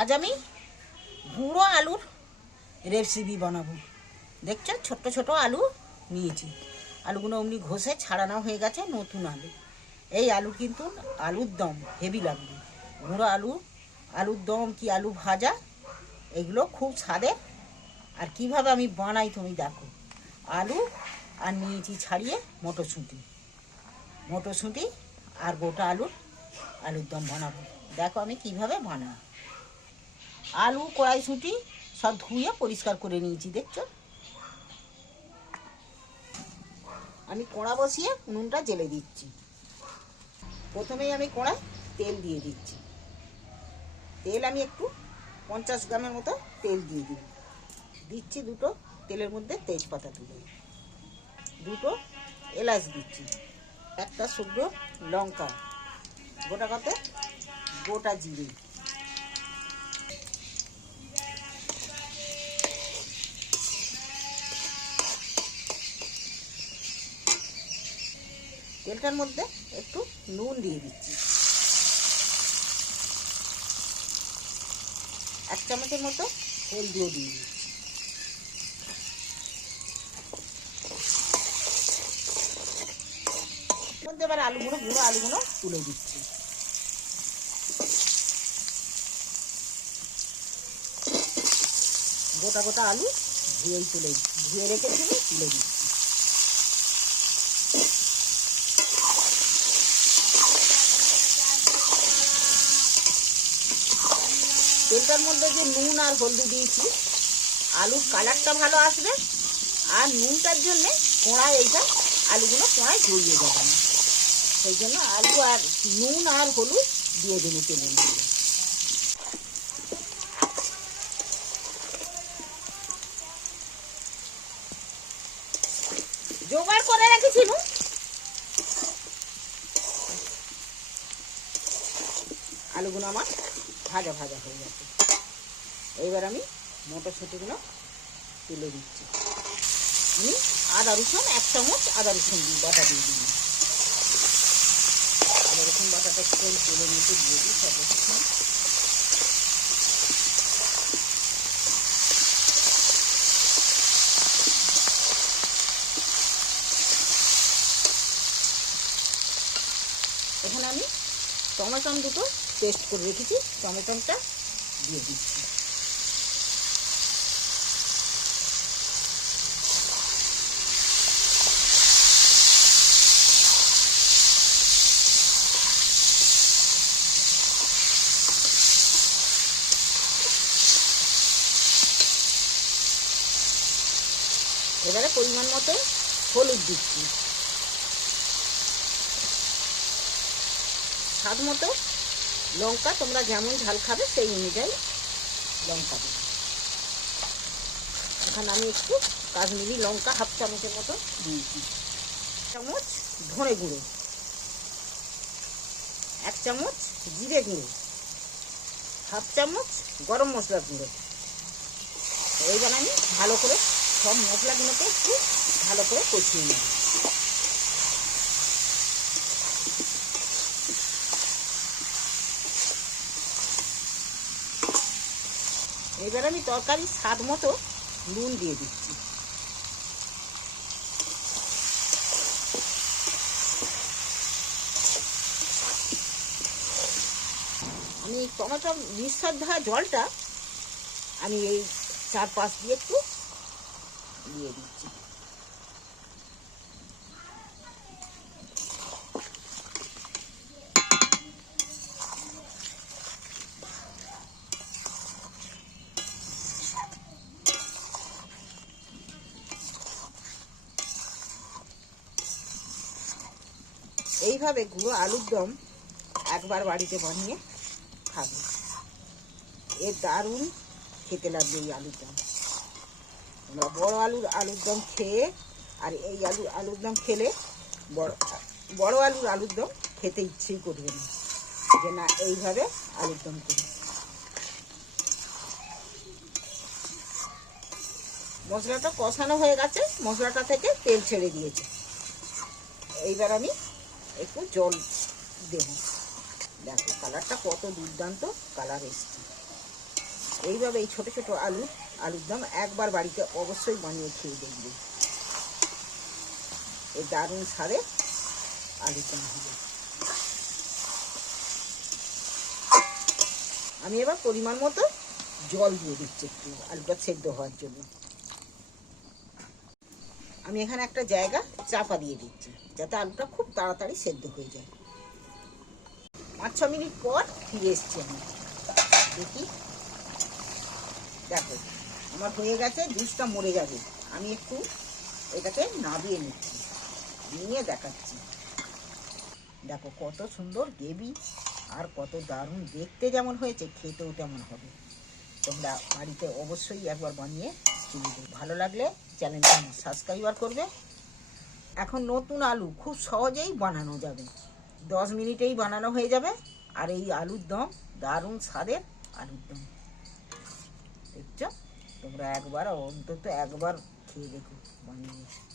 আজ আমি গুঁড়ো আলুর রেসিপি বানাবো। দেখছ? ছোট্ট ছোট আলু নিয়েছি। আলুগুলো অমনি ঘষে ছাড়ানো হয়ে গেছে নতুন আলু। এই আলু কিন্তু আলুর দম হেভি লাগবে। গুঁড়ো আলু, আলুর দম কি আলু ভাজা? এগুলো খুব স্বাদের আর কীভাবে আমি বানাই তুমি দেখো। আলু আর নিয়েছি ছাড়িয়ে মটরশুঁটি। মটরশুঁটি আর গোটা আলুর আলুর দম বানাবো। দেখো আমি কীভাবে বানাই। আলু, কড়াইশুঁটি সব ধুয়ে পরিষ্কার করে নিয়েছি, দেখছ? আমি কড়া বসিয়ে নুনটা জেলে দিচ্ছি। প্রথমেই আমি কড়াই তেল দিয়ে দিচ্ছি। তেল আমি একটু পঞ্চাশ গ্রামের মতো তেল দিয়ে দিই দিচ্ছি দুটো তেলের মধ্যে তেজপাতা তুলে। দুটো এলাচ দিচ্ছি। একটা শুকনো লঙ্কা, গোটা কত গোটা জিরে। তেলটার মধ্যে একটু নুন দিয়ে দিচ্ছি। এক চামচের মতো হলদিও দিয়ে দিচ্ছি। এবার আলুগুলো, গুঁড়ো আলুগুলো তুলে দিচ্ছি। গোটা গোটা আলু ধুয়েই তুলে, ধুয়ে রেখেছিলি তুলে দিচ্ছি। তেলটার মধ্যে যে নুন আর হলদি দিয়েছি আলুর কালারটা ভালো আসবে, আর নুনটার জন্যে কোঁড়ায় এইটা, আলুগুলো কোঁড়ায় জড়িয়ে যাবে না সেই জন্য আলু আর নুন আর হলুদ দিয়ে দেবো তেলের মধ্যে। জোগাড় করে রেখেছিল আলুগুলো আমার ভাজা ভাজা হয়ে গেছে। এইবার আমি মটরশুঁটিগুলো তুলে দিচ্ছি আমি আদা রসুন, এক চামচ আদা রসুন দিই বাটা দিয়ে দিই আদা রসুন বাটাটা একটু তুলে নিতে দিয়ে দিই সর্বপ্রথম। এখানে আমি টমেটম দুটো পেস্ট করে রেখেছি টমেটমটা দিয়ে দিচ্ছি। এবারে পরিমাণ মতো হলুদ দিচ্ছি। স্বাদ মতো লঙ্কা তোমরা যেমন ঝাল খাবে সেই অনুযায়ী লঙ্কা দেবে। এখানে আমি একটু কাশ্মীরি লঙ্কা হাফ চামচের মতো দিয়েছি চামচ ধনে গুঁড়ো এক চামচ জিরে গুঁড়ো হাফ চামচ গরম মশলা গুঁড়ো। এইবার আমি ভালো করে সব মশলাগুলোকে একটু ভালো করে কষিয়ে নেব। এবার আমি তরকারি স্বাদ মতো নুন দিয়ে দিচ্ছি। আমি টমেটো নিঃস্বাদ ধরা জলটা আমি এই চার পাঁচ দিয়ে একটু দিয়ে দিচ্ছি। এইভাবে গুঁড়ো আলুর দম একবার বাড়িতে বানিয়ে খাবে। এর দারুণ খেতে লাগবে এই আলুর দম। আমরা বড় আলুর আলুর দম খেয়ে আর এই আলু আলুর দম খেলে বড় বড় আলুর আলুর দম খেতে ইচ্ছেই করবে না যে না, এইভাবে আলুর দম করি মশলাটা কষানো হয়ে গেছে, মশলাটা থেকে তেল ছেড়ে দিয়েছে। এইবার আমি একটু জল দেব। দেখো, কালারটা কত দুর্দান্ত, কালার এসছে। এইভাবে এই ছোট ছোট আলু, আলুর দম একবার বাড়িতে অবশ্যই বানিয়ে খেয়ে দেখবে। এই দারুণ সারে আলুর দম হবে। আমি এবার পরিমাণ মতো জল দিয়ে দিচ্ছি একটু, আলুটা সেদ্ধ হওয়ার জন্য। আমি এখানে একটা জায়গা চাপা দিয়ে দিচ্ছি, যাতে আলুটা খুব তাড়াতাড়ি সেদ্ধ হয়ে যায়। পাঁচ, ছ মিনিট পর ফিরে এসছি আমি। দেখি। দেখো, আমার হয়ে গেছে জুসটা মরে যাবে। আমি একটু এটাকে নাবিয়ে নিচ্ছি, নিয়ে দেখাচ্ছি। দেখো, কত সুন্দর গেবি আর কত দারুণ দেখতে যেমন হয়েছে, খেতেও তেমন হবে। তোমরা বাড়িতে অবশ্যই একবার বানিয়ে কিনে দেবে ভালো লাগলে চ্যানেলটা সাবস্ক্রাইবার করবে। এখন নতুন আলু খুব সহজেই বানানো যাবে। দশ মিনিটেই বানানো হয়ে যাবে। আর এই আলুর দম, দারুণ স্বাদের আলুর দম। দেখছ? তোমরা একবার, অন্তত একবার খেয়ে দেখো বানিয়ে।